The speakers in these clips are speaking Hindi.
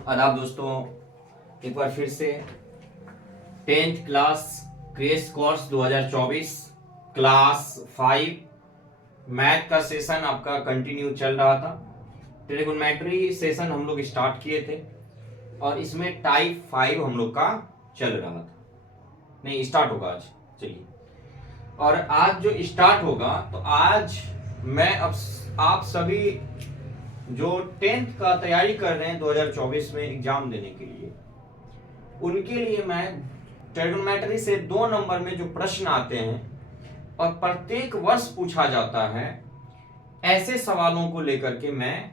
आदाब दोस्तों, एक बार फिर से 10th class crash course 2024 class 5 math का सेशन आपका कंटिन्यू चल रहा था। ट्रिगोनोमेट्री सेशन हम लोग स्टार्ट किए थे और इसमें टाइप 5 हम लोग का चल रहा था। नहीं, स्टार्ट होगा आज। चलिए, और आज जो स्टार्ट होगा तो आज मैं अब आप सभी जो 10th का तैयारी कर रहे हैं 2024 में एग्जाम देने के लिए, उनके लिए मैं ट्रिगोनोमेट्री से 2 नंबर में जो प्रश्न आते हैं और प्रत्येक वर्ष पूछा जाता है, ऐसे सवालों को लेकर के मैं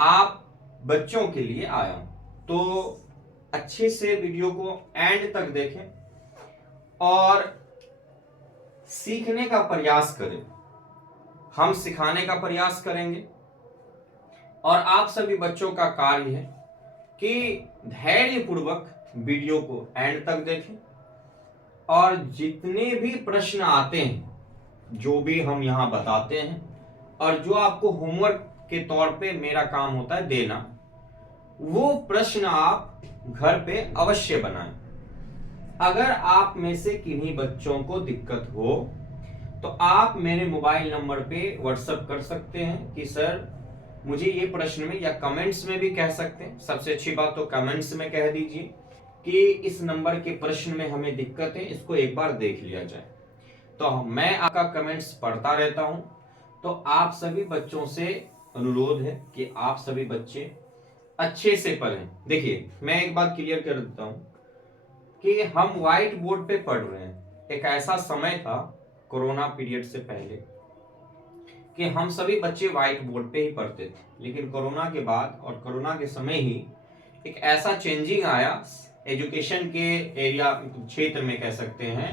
आप बच्चों के लिए आया हूं। तो अच्छे से वीडियो को एंड तक देखें और सीखने का प्रयास करें। हम सिखाने का प्रयास करेंगे और आप सभी बच्चों का कार्य है कि धैर्यपूर्वक वीडियो को एंड तक देखें और जितने भी प्रश्न आते हैं, जो भी हम यहां बताते हैं और जो आपको होमवर्क के तौर पे मेरा काम होता है देना, वो प्रश्न आप घर पे अवश्य बनाएं। अगर आप में से किन्हीं बच्चों को दिक्कत हो तो आप मेरे मोबाइल नंबर पे व्हाट्सएप कर सकते हैं कि सर मुझे ये प्रश्न में, या कमेंट्स में भी कह सकते हैं। सबसे अच्छी बात तो कमेंट्स में कह दीजिए कि इस नंबर के प्रश्न में हमें दिक्कत है, इसको एक बार देख लिया जाए। तो मैं आपका कमेंट्स पढ़ता रहता हूं। तो आप सभी बच्चों से अनुरोध है कि आप सभी बच्चे अच्छे से पढ़ें। देखिए, मैं एक बात क्लियर कर देता हूं कि हम व्हाइट बोर्ड पे पढ़ रहे हैं। एक ऐसा समय था कोरोना पीरियड से पहले कि हम सभी बच्चे व्हाइट बोर्ड पे ही पढ़ते थे, लेकिन कोरोना के बाद और कोरोना के समय ही एक ऐसा चेंजिंग आया एजुकेशन के एरिया क्षेत्र में, कह सकते हैं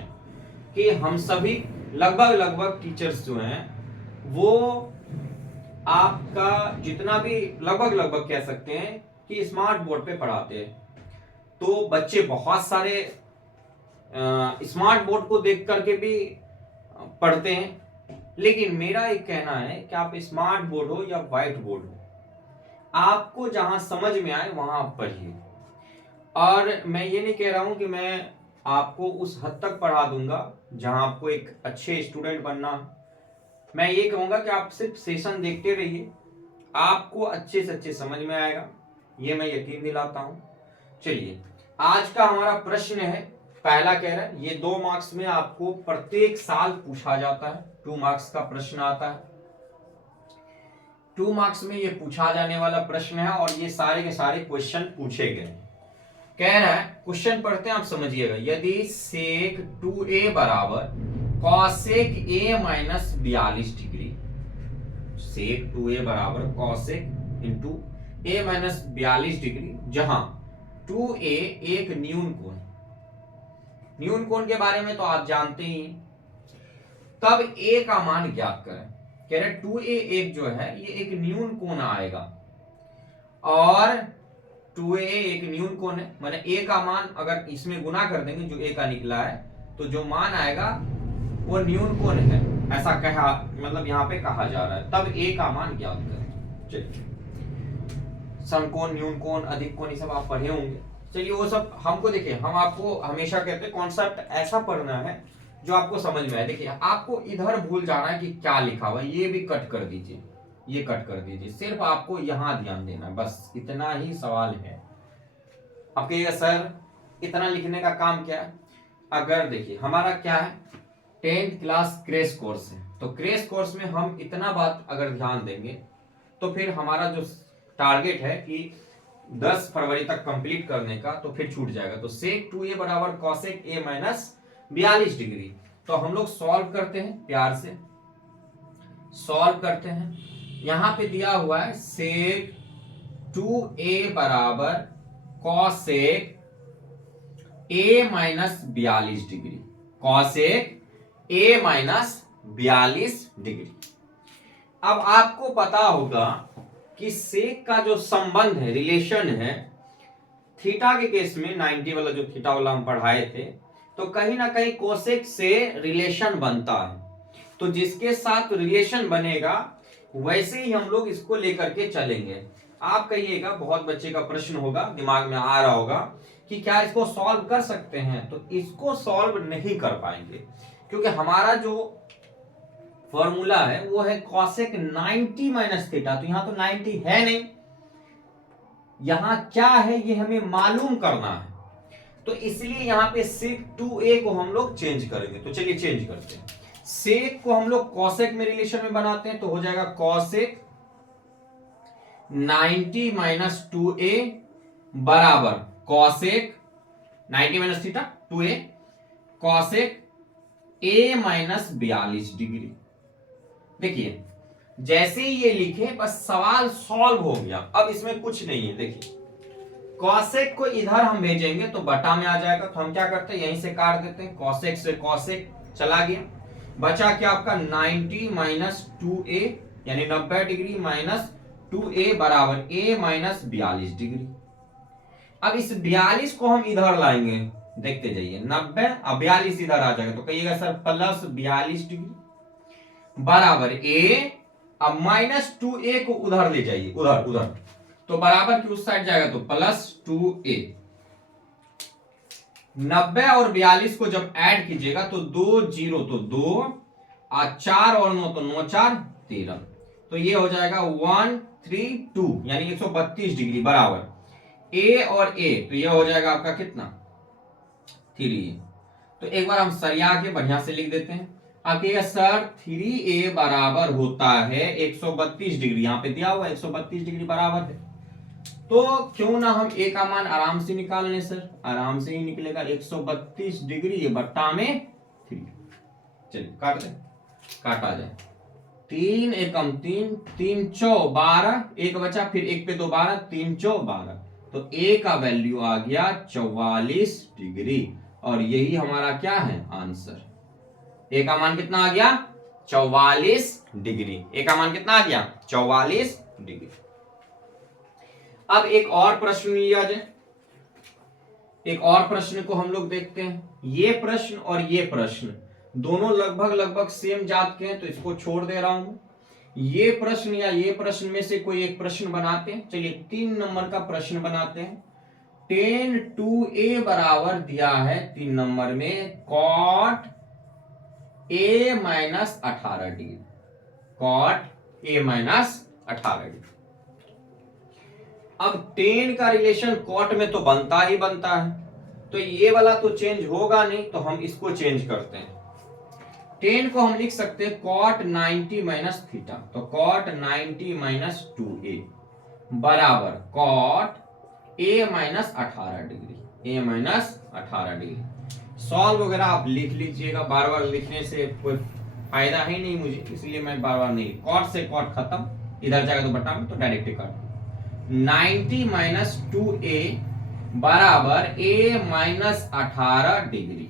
कि हम सभी लगभग टीचर्स जो हैं वो आपका जितना भी लगभग कह सकते हैं कि स्मार्ट बोर्ड पे पढ़ाते हैं। तो बच्चे बहुत सारे स्मार्ट बोर्ड को देख करके भी पढ़ते हैं, लेकिन मेरा एक कहना है कि आप स्मार्ट बोर्ड हो या व्हाइट बोर्ड हो, आपको जहां समझ में आए वहां आप पढ़िए। और मैं ये नहीं कह रहा हूं कि मैं आपको उस हद तक पढ़ा दूंगा जहां आपको एक अच्छे स्टूडेंट बनना। मैं ये कहूंगा कि आप सिर्फ सेशन देखते रहिए, आपको अच्छे से अच्छे समझ में आएगा, ये मैं यकीन दिलाता हूं। चलिए, आज का हमारा प्रश्न है, पहला कह रहा है ये 2 मार्क्स में आपको प्रत्येक साल पूछा जाता है। 2 मार्क्स का प्रश्न आता है, 2 मार्क्स में ये पूछा जाने वाला प्रश्न है और ये सारे के सारे क्वेश्चन पूछे गए। कह रहा है, क्वेश्चन पढ़ते हैं, आप समझिएगा। यदि सेक 2a बराबर cosec a minus 42 degree, sec 2a बराबर cosec into a minus 42 degree, जहां 2a एक न्यून कोण, न्यून कोण के बारे में तो आप जानते ही, तब a का मान ज्ञात करें। कह रहे 2a एक जो है ये एक न्यून कोण आएगा और 2a एक न्यून कोण है, माने a का मान अगर इसमें गुना कर देंगे जो a का निकला है तो जो मान आएगा वो न्यून कोण है, ऐसा कहा, मतलब यहाँ पे कहा जा रहा है। तब a का मान ज्ञात करें। चलिए, समकोण, न्यून कोण, अधिक कोण, ये सब आप पढ़े होंगे। चलिए, वो सब हमको, देखिए हम आपको हमेशा कहते हैं कॉन्सेप्ट ऐसा पढ़ना है जो आपको समझ में आए। देखिए, आपको इधर भूल जाना है कि क्या लिखा हुआ है, ये भी कट कर दीजिए, ये कट कर दीजिए, सिर्फ आपको यहां ध्यान देना है, बस इतना ही सवाल है। अब कहिएगा सर इतना लिखने का काम क्या है? अगर देखिए हमारा क्या है, 10th क्लास क्रैश कोर्स है, तो क्रैश कोर्स में हम इतना बात अगर ध्यान देंगे तो फिर हमारा जो टारगेट है कि 10 फरवरी तक कंप्लीट करने का, तो फिर छूट जाएगा। तो सेक 2a बराबर कॉसेक a माइनस 42 डिग्री, तो हम लोग सॉल्व करते हैं, प्यार से सॉल्व करते हैं। यहां पे दिया हुआ है सेक 2a बराबर cosec a minus 42 degree, cosec a minus 42 degree. अब आपको पता होगा कि सेक का जो संबंध है, रिलेशन है, थीटा के केस में 90 वाला जो थीटा वाला हम पढ़ाए थे, तो कहीं ना कहीं कोसेक से रिलेशन बनता है। तो जिसके साथ रिलेशन बनेगा वैसे ही हम लोग इसको लेकर के चलेंगे। आप कहिएगा, बहुत बच्चे का प्रश्न होगा, दिमाग में आ रहा होगा कि क्या इसको सॉल्व कर सकते हैं? तो इसको सॉल्व नहीं कर पाएंगे, क्योंकि हमारा जो फॉर्मूला है वो है कॉसेक 90 माइनस थीटा। तो यहां तो 90 है नहीं, यहां क्या है ये हमें मालूम करना है। तो इसलिए यहां पे सेक 2a को हम लोग चेंज करेंगे। तो चलिए चेंज करते हैं। सेक को हम लोग कॉसेक में रिलेशन में बनाते हैं, तो हो जाएगा कॉसेक 90 माइनस 2a बराबर cosec 90 minus theta 2a cosec a minus 42 degree. देखिए जैसे ही ये लिखे बस सवाल सॉल्व हो गया। अब इसमें कुछ नहीं है। देखिए कॉसेक को इधर हम भेजेंगे तो बटा में आ जाएगा, तो हम क्या करते हैं यहीं से काट देते हैं। कॉसेक से कॉसेक चला गया, बचा क्या आपका 90 माइनस 2a यानी 90 डिग्री माइनस 2a बराबर a माइनस 42 डिग्री। अब इस 42 को हम इधर लाएंगे, देखते जाइए 90 अब 42 इधर आ जाएगा, तो कहिएगा सर प्लस 42 डिग्री बराबर a, अब माइनस 2a को उधर ले जाइए, उधर उधर, तो बराबर की उस साइड जाएगा तो प्लस 2a। 90 और 42 को जब ऐड कीजिएगा तो 2 0 तो 2 और 4 और 9 तो 9 4 13, तो ये हो जाएगा 132 यानी 132 डिग्री बराबर a और a, तो ये हो जाएगा आपका कितना 3a। तो एक बार हम सरिया के बढ़िया से लिख देते हैं। आप कहिएगा सर 3a बराबर होता है 132 डिग्री, यहां पे दिया हुआ 132 डिग्री बराबर है, तो क्यों ना हम a का मान आराम से निकाल लें सर। आराम से ही निकलेगा 132 डिग्री ये बट्टा में 3। चलिए काट दे, काटा जाए 3 एकम 3 3 चौ 12, एक बचा फिर एक पे 2 12 3 चौ 12, तो a का वैल्यू आ गया 44 डिग्री और यही हमारा क्या है आंसर। a का मान कितना आ गया 44 डिग्री। a का मान कितना आ गया 44 डिग्री। अब एक और प्रश्न लिया जाए, एक और प्रश्न को हम लोग देखते हैं। ये प्रश्न और ये प्रश्न दोनों लगभग सेम जात के हैं, तो इसको छोड़ दे रहा हूं। ये प्रश्न या ये प्रश्न में से कोई एक प्रश्न बनाते हैं। चलिए 3 नंबर का प्रश्न बनाते हैं। tan 2a बराबर दिया है 3 नंबर में cot a minus 18 degree, cot a minus 18 degree. अब tan का रिलेशन cot में तो बनता ही बनता है, तो ये वाला तो चेंज होगा नहीं, तो हम इसको चेंज करते हैं। tan को हम लिख सकते हैं cot 90 माइनस थीटा, तो cot 90 माइनस 2a बराबर cot a minus 18 degree, a minus 18 degree. Solve वगैरह आप लिख लीजिएगा, बार बार लिखने से कोई फायदा है नहीं मुझे, इसलिए मैं बार बार नहीं। cot से cot खत्म, इधर जाएगा तो बटा में, तो डायरेक्ट काट 90 माइनस 2a बराबर a माइनस 18 डिग्री।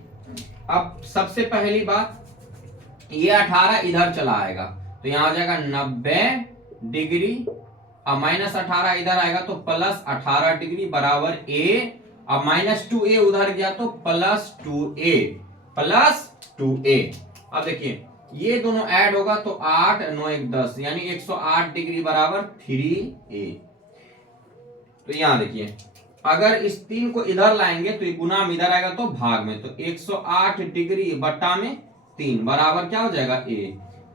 अब सबसे पहली बात ये 18 इधर चला आएगा, तो यहां आ जाएगा 90 डिग्री, अब माइनस 18 इधर आएगा तो प्लस 18 डिग्री बराबर a, अब माइनस 2a उधर गया तो प्लस 2a प्लस 2a। अब देखिए ये दोनों ऐड होगा तो 8 9 1 10 यानी 108 डिग्री बराबर 3a। तो यहां देखिए अगर इस 3 को इधर लाएंगे तो ये गुना में इधर आएगा तो भाग में, तो 108 डिग्री बट्टा में 3 बराबर क्या हो जाएगा a।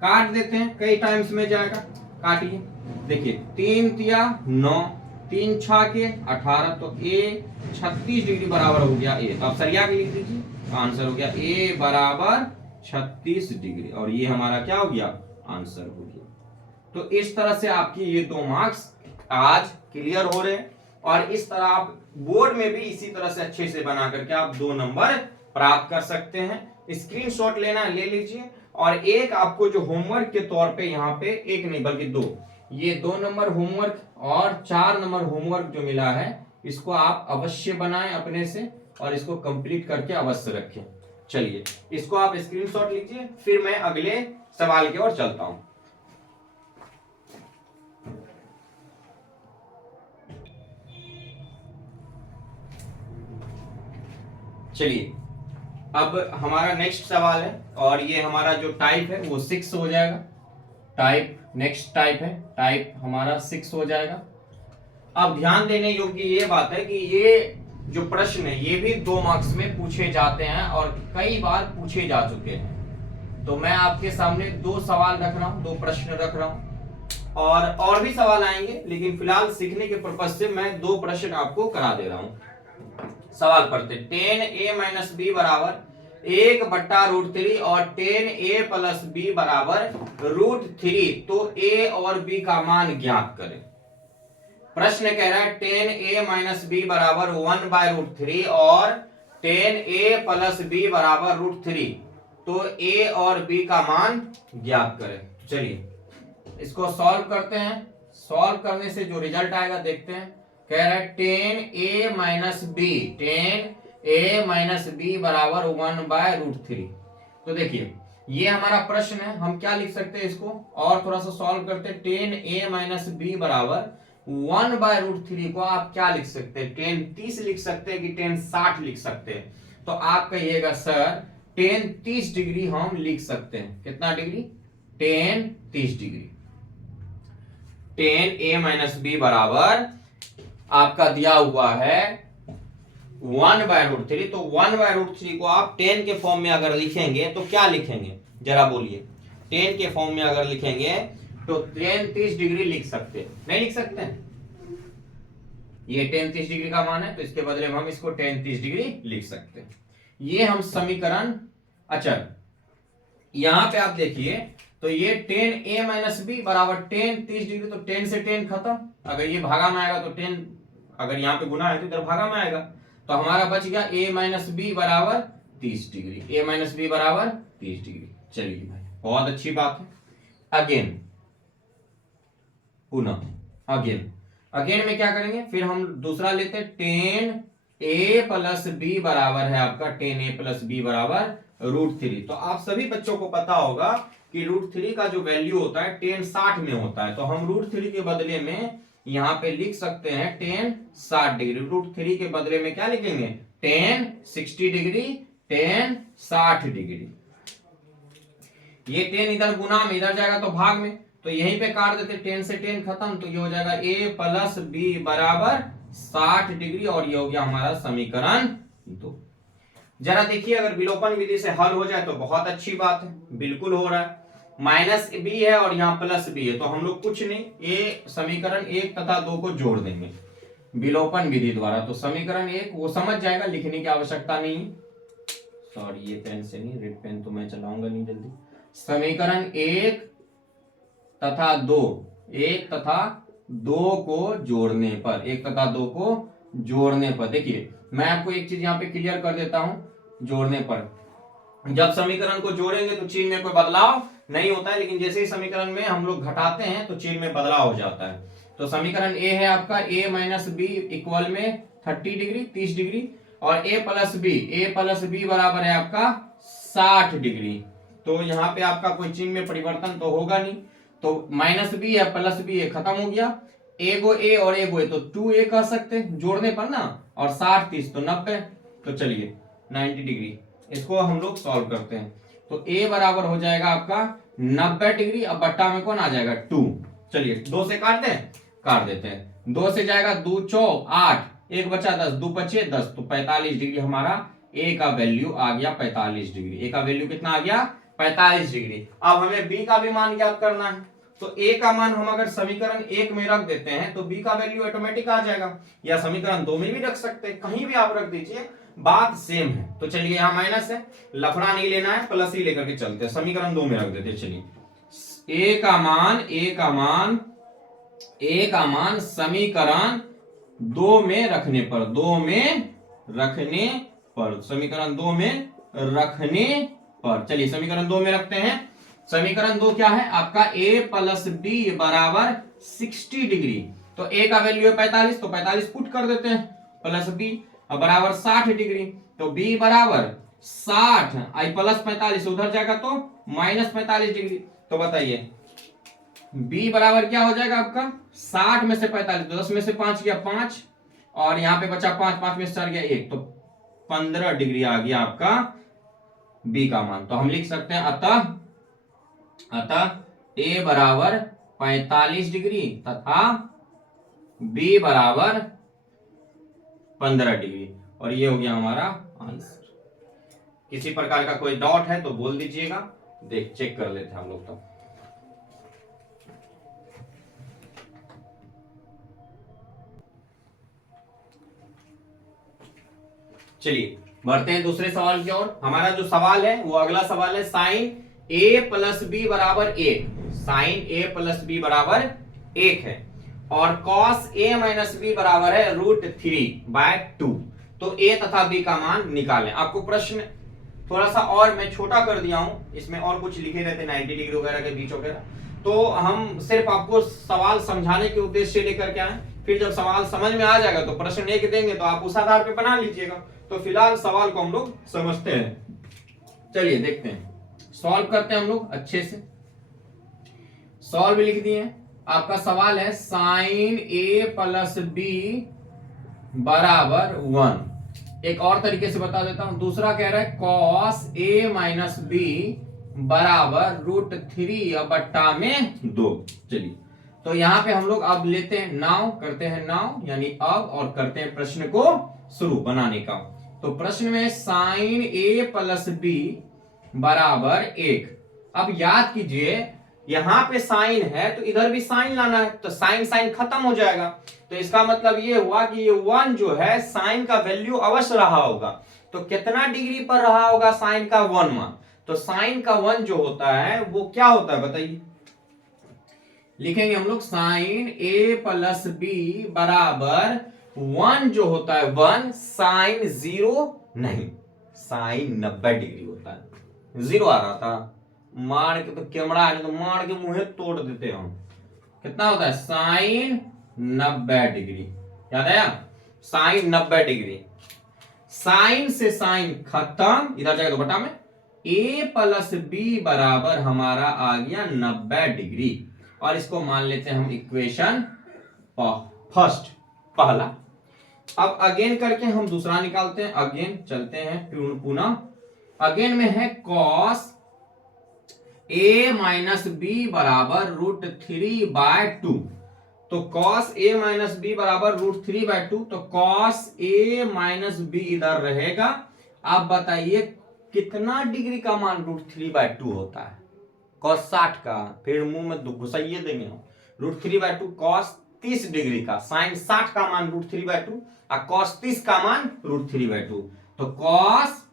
काट देते हैं, कई टाइम्स में जाएगा, काटिए। देखिए 3 तिया 9 3 6 के 18, तो a 36 डिग्री बराबर हो गया a। तो आप सरिया के लिख दीजिए, आंसर हो गया a बराबर 36 डिग्री और ये हमारा क्या हो गया आंसर हो गया। तो इस तरह से आपकी ये 2 मार्क्स आज क्लियर हो रहे हैं और इस तरह आप बोर्ड में भी इसी तरह से अच्छे से बना करके आप 2 नंबर प्राप्त कर सकते हैं। स्क्रीनशॉट लेना ले लीजिए और एक आपको जो होमवर्क के तौर पे यहाँ पे एक नहीं बल्कि 2, ये 2 नंबर होमवर्क और 4 नंबर होमवर्क जो मिला है इसको आप अवश्य बनाएं अपने से और इसको कंप्लीट करके अवश्य रखें। चलिए इसको आप स्क्रीनशॉट लीजिए, फिर मैं अगले सवाल की ओर चलता हूं। चलिए अब हमारा नेक्स्ट सवाल है और ये हमारा जो टाइप है वो 6 हो जाएगा। टाइप नेक्स्ट टाइप है, टाइप हमारा 6 हो जाएगा। अब ध्यान देने योग्य ये बात है कि ये जो प्रश्न है ये भी 2 मार्क्स में पूछे जाते हैं और कई बार पूछे जा चुके हैं। तो मैं आपके सामने 2 सवाल रख रहा हूं, 2 प्रश्न रख रहा हूं और भी सवाल आएंगे, लेकिन फिलहाल सीखने के पर्पज से मैं 2 प्रश्न आपको करा दे रहा हूं। सवाल पढ़ते, 10a माइनस बी बराबर 1/√3 और 10a प्लस बी बराबर √3, तो a और b का मान ज्ञात करें। प्रश्न कह रहा है 10a माइनस बी बराबर 1/√3 और 10a प्लस बी बराबर √3, तो a और b का मान ज्ञात करें। चलिए इसको सॉल्व करते हैं। सॉल्व करने से जो रिजल्ट आएगा देखते हैं। कह रहा है 10a माइनस बी बराबर 1/√3। तो देखिए ये हमारा प्रश्न है, हम क्या लिख सकते हैं इसको और थोड़ा सा सॉल्व करते हैं। 10a माइनस बी बराबर 1/√3 को आप क्या लिख सकते हैं, 10 30 लिख सकते हैं कि 10 60 लिख सकते हैं। तो आप कहिएगा सर 10 30 डिग्री हम लिख सकते हैं। कितना degree, 10 30 degree. 10a minus B बराबर आपका दिया हुआ है 1/√3, तो 1/√3 को आप 10 के फॉर्म में अगर लिखेंगे तो क्या लिखेंगे जरा बोलिए। 10 के फॉर्म में अगर लिखेंगे तो 10 30 डिग्री लिख सकते हैं, नहीं लिख सकते हैं? ये 10 30 डिग्री का मान है, तो इसके बदले में हम इसको 10 30 डिग्री लिख सकते हैं। ये हम समीकरण, अच्छा यहां पे आप देखिए तो ये 10a माइनस बी बराबर 10 30 डिग्री, तो 10 से 10 खत्म। अगर ये भागा में आएगा तो 10, अगर यहाँ पे गुना है तो इधर भागा में आएगा, तो हमारा बच गया a माइनस बी बराबर 30 डिग्री। a माइनस बी बराबर 30 डिग्री। चलिए भाई बहुत अच्छी बात है। अगेन पुनः अगेन में क्या करेंगे, फिर हम दूसरा लेते हैं 10a प्लस बी बराबर है आपका 10a प्लस बी बराबर √3। तो आप सभी बच्चों को पता होगा कि √3 का जो वैल्यू होता है 10 60 में होता है, तो हम √3 के बदले में यहां पे लिख सकते हैं 10 60 डिग्री। √3 के बदले में क्या लिखेंगे, 10 60 डिग्री, 10 60 डिग्री। ये 10 इधर गुना में, इधर जाएगा तो भाग में, तो यहीं पे काट देते, 10 से 10 खत्म, तो ये हो जाएगा a प्लस बी बराबर 60 डिग्री, और ये हो गया हमारा समीकरण 2। जरा देखिए अगर विलोपन विधि से हल हो जाए तो बहुत अच्छी बात है, बिल्कुल हो रहा है। माइनस बी है और यहाँ प्लस बी है, तो हम लोग कुछ नहीं, ए समीकरण 1 तथा 2 को जोड़ देंगे विलोपन विधि द्वारा। तो समीकरण 1 वो समझ जाएगा, लिखने की आवश्यकता नहीं। सॉरी ये पेन से नहीं, रेड पेन तो मैं चलाऊंगा नहीं जल्दी। समीकरण 1 तथा 2, 1 तथा 2 को जोड़ने पर, 1 तथा 2 को जोड़ने पर, देखिए मैं आपको एक चीज यहाँ पे क्लियर कर देता हूं। जोड़ने पर जब समीकरण को जोड़ेंगे तो चिन्ह में कोई बदलाव नहीं होता है, लेकिन जैसे ही समीकरण में हम लोग घटाते हैं तो चिन्ह में बदलाव हो जाता है। तो समीकरण ए है आपका a माइनस बी इक्वल में 30 डिग्री 30 डिग्री, और a प्लस बी बराबर है आपका 60 डिग्री। तो यहाँ पे आपका कोई चिन्ह में परिवर्तन तो होगा नहीं, तो माइनस बी है प्लस बी है, खत्म हो गया। एगो ए और एगो ए, तो 2a कह सकते जोड़ने पर ना, और 60 30 तो 90, तो चलिए 90 डिग्री। इसको हम लोग सॉल्व करते हैं, तो a बराबर हो जाएगा आपका 90 डिग्री, अब बट्टा में कौन आ जाएगा 2। चलिए 2 से काट देते हैं। 2 से जाएगा 2 4 8, 1 बचा 10, 2 5 10, तो 45 डिग्री हमारा a का वैल्यू आ गया 45 डिग्री। a का वैल्यू कितना आ गया 45 डिग्री। अब हमें b का भी मान ज्ञात करना है, तो a का मान हम अगर समीकरण 1 में रख देते हैं तो b का वैल्यू ऑटोमेटिक आ जाएगा, या समीकरण 2 में भी रख सकते हैं, कहीं भी आप रख दीजिए, बात सेम है। तो चलिए यहाँ माइनस है, लफड़ा नहीं लेना है, प्लस ही लेकर के चलते हैं, समीकरण 2 में रख देते हैं। चलिए a का मान समीकरण 2 में रखने पर, समीकरण 2 में रखने पर, चलिए समीकरण 2 में रखते हैं। समीकरण 2 क्या है आपका, a प्लस बी बराबर 60 डिग्री। तो a का वैल्यू है 45, तो 45 पुट कर देते हैं, प्लस b बराबर 60 डिग्री, तो b बराबर 60 आई प्लस 45 उधर जाएगा तो माइनस 45 डिग्री। तो बताइए b बराबर क्या हो जाएगा आपका, 60 में से 45, तो 10 में से 5 गया 5, और यहाँ पे बचा 5, 5 में से 4 गया 1, तो 15 डिग्री आ गया आपका b का मान। तो हम लिख सकते हैं अतः a बराबर 45 डिग्री तथा बी बराबर 15 डिग्री, और ये हो गया हमारा आंसर। किसी प्रकार का कोई डाउट है तो बोल दीजिएगा, देख चेक कर लेते हैं हम लोग। तो चलिए बढ़ते हैं दूसरे सवाल की ओर। हमारा जो सवाल है वो अगला सवाल है साइन ए प्लस बी बराबर 1। साइन ए प्लस बी बराबर 1 है, और कॉस ए माइनस बी बराबर है √3/2। तो ए तथा बी का मान निकालें। आपको प्रश्न थोड़ा सा और मैं छोटा कर दिया हूं, इसमें और कुछ लिखे रहते 90 डिग्री वगैरह के बीच वगैरह, तो हम सिर्फ आपको सवाल समझाने के उद्देश्य से लेकर के आए। फिर जब सवाल समझ में आ जाएगा तो प्रश्न एक देंगे तो आप उस आधार पे बना लीजिएगा। तो फिलहाल सवाल को हम लोग समझते हैं। चलिए देखते हैं, सॉल्व करते हैं हम लोग अच्छे से। सॉल्व लिख दिए। आपका सवाल है साइन ए प्लस बी बराबर 1। एक और तरीके से बता देता हूं, दूसरा कह रहा है कॉस ए माइनस बी बराबर √3/2। चलिए तो यहां पे हम लोग अब लेते हैं नाउ, करते हैं नाउ यानी अब, और करते हैं प्रश्न को शुरू बनाने का। तो प्रश्न में साइन ए प्लस बी बराबर 1। अब याद कीजिए यहां पे साइन है तो इधर भी साइन लाना है, तो साइन साइन खत्म हो जाएगा। तो इसका मतलब ये हुआ कि ये 1 जो है साइन का वैल्यू अवश्य रहा होगा। तो कितना डिग्री पर रहा होगा साइन का 1 मान? तो साइन का 1 जो होता है वो क्या होता है बताइए। लिखेंगे हम लोग साइन ए प्लस बी बराबर 1 जो होता है 1 साइन 0 नहीं, साइन 90 डिग्री होता है। 0 आ रहा था, मार के तो कैमरा है तो मार के मुंह तोड़ देते हम। कितना होता है साइन 90 डिग्री, याद आया? साइन 90 डिग्री, साइन से साइन खत्म, इधर जाएगा तो बटा में a प्लस बी बराबर हमारा आ गया 90 डिग्री। और इसको मान लेते हैं हम इक्वेशन फर्स्ट, पहला। अब अगेन करके हम दूसरा निकालते हैं। अगेन चलते हैं पुनः। अगेन में है कॉस a माइनस बी बराबर √3/2। तो कॉस a माइनस बी बराबर √3/2, तो कॉस a माइनस बी इधर रहेगा। आप बताइए कितना डिग्री का मान √3/2 होता है? कॉस 60 का, फिर मुंह में घुसाइए देंगे हम। √3/2 कॉस 30 डिग्री का, साइन 60 का मान √3/2 और कॉस 30 का मान √3/2। तो कॉस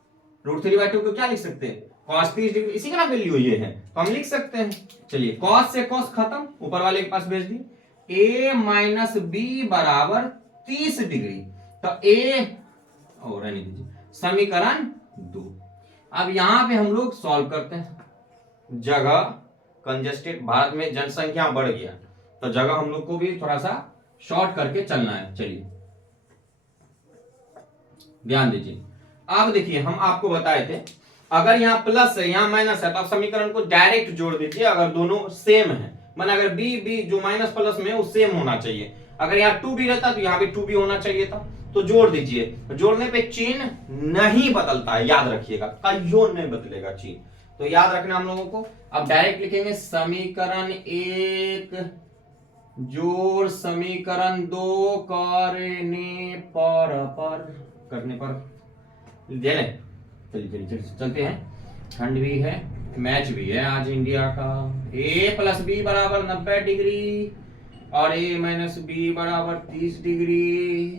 √3/2 को क्या लिख सकते हैं? कॉस 30 डिग्री, इसी का ना वैल्यू ये है तो हम लिख सकते हैं। चलिए कॉस से कॉस खत्म, ऊपर वाले के पास भेज दी। a माइनस बी बराबर 30 डिग्री, तो a और रहने दीजिए, समीकरण 2। अब यहां पे हम लोग सॉल्व करते हैं। जगह कंजेस्टेड, भारत में जनसंख्या बढ़ गया तो जगह हम लोग को भी थोड़ा सा शॉर्ट करके चलना है। चलिए ध्यान दीजिए। अब देखिए हम आपको बताए थे अगर यहाँ प्लस है यहाँ माइनस है तो आप समीकरण को डायरेक्ट जोड़ दीजिए अगर दोनों सेम है। माना अगर बी जो माइनस प्लस में है वो सेम होना चाहिए। अगर यहाँ 2b रहता तो यहाँ भी 2b होना चाहिए था, तो जोड़ दीजिए। जोड़ने पे चिन्ह नहीं बदलता है, याद रखिएगा, कहियो नहीं बदलेगा चिन्ह, तो याद रखना हम लोगों को। अब डायरेक्ट लिखेंगे समीकरण 1 जोड़ समीकरण 2 करने पर चलिए चलते हैं। ठंड भी है, मैच भी है आज इंडिया का। a प्लस बी बराबर 90 डिग्री और a माइनस बी बराबर 30 डिग्री,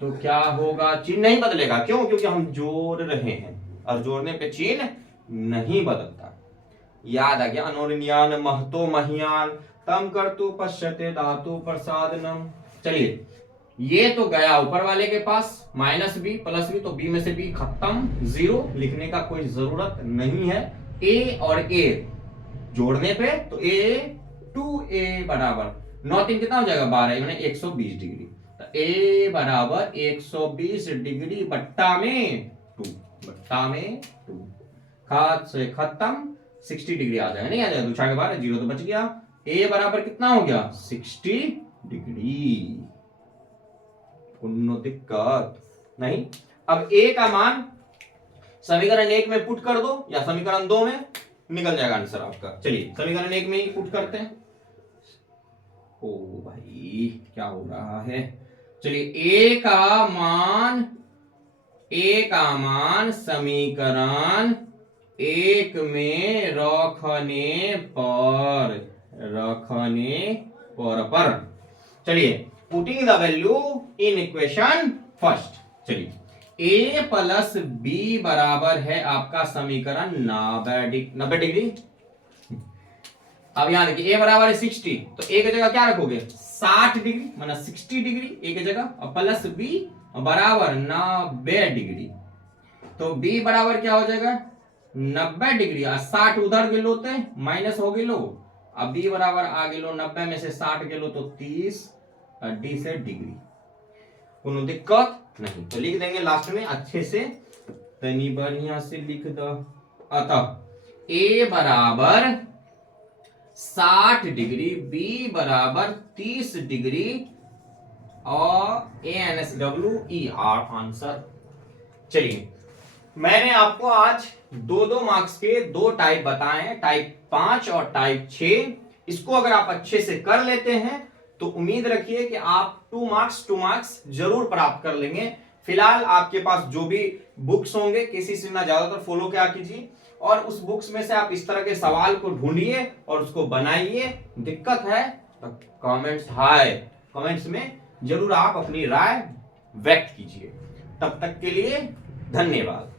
तो क्या होगा? चिन्ह नहीं बदलेगा। क्यों? क्योंकि हम जोड़ रहे हैं और जोड़ने पे चिन्ह नहीं बदलता। याद आ गया? अनोन्यान महतो महियान तम कर्तु पश्यते धातु प्रसादनम। चलिए ये तो गया ऊपर वाले के पास माइनस बी प्लस बी, तो बी में से बी खत्म, 0 लिखने का कोई जरूरत नहीं है। a और a जोड़ने पे तो a 2a बराबर 9 3 कितना हो जाएगा? 12 यानी 120 डिग्री। तो a बराबर 120 डिग्री बट्टा में 2, बट्टा में 2, खात से खत्म 60 डिग्री आ जाएगा। नहीं आ जाएगा? 2 6 के 12, 0 तो बच गया। a बराबर कितना हो गया? 60 डिग्री। कोनो दिक्कत नहीं। अब a का मान समीकरण 1 में पुट कर दो या समीकरण 2 में, निकल जाएगा आंसर आपका। चलिए समीकरण 1 में ही पुट करते हैं। ओ भाई क्या हो रहा है, चलिए ए का मान समीकरण 1 में रखने पर चलिए putting the value in equation first. चलिए a प्लस बी बराबर है आपका समीकरण 90 डिग्री। अब यहां देखिए a बराबर है 60, तो a की जगह क्या रखोगे 60 डिग्री, मतलब 60 डिग्री a की जगह, और प्लस b बराबर 90 डिग्री। तो b बराबर क्या हो जाएगा 90 डिग्री, और 60 उधर गेलो तो माइनस हो गेलो, अब b बराबर आ गेलो 90 में से 60 गेलो तो 30 डी से डिग्री, कोनो दिक्कत नहीं। तो लिख देंगे लास्ट में अच्छे से, तनी बढ़िया से लिख दो। अतः a बराबर 60 डिग्री, b बराबर 30 डिग्री, और ANSWER आंसर। चलिए मैंने आपको आज दो मार्क्स के 2 टाइप बताए हैं, टाइप 5 और टाइप 6। इसको अगर आप अच्छे से कर लेते हैं तो उम्मीद रखिए कि आप 2 मार्क्स जरूर प्राप्त कर लेंगे। फिलहाल आपके पास जो भी बुक्स होंगे किसी से ना ज्यादातर फॉलो क्या कीजिए, और उस बुक्स में से आप इस तरह के सवाल को ढूंढिए और उसको बनाइए। दिक्कत है तो कमेंट्स में जरूर आप अपनी राय व्यक्त कीजिए। तब तक के लिए धन्यवाद।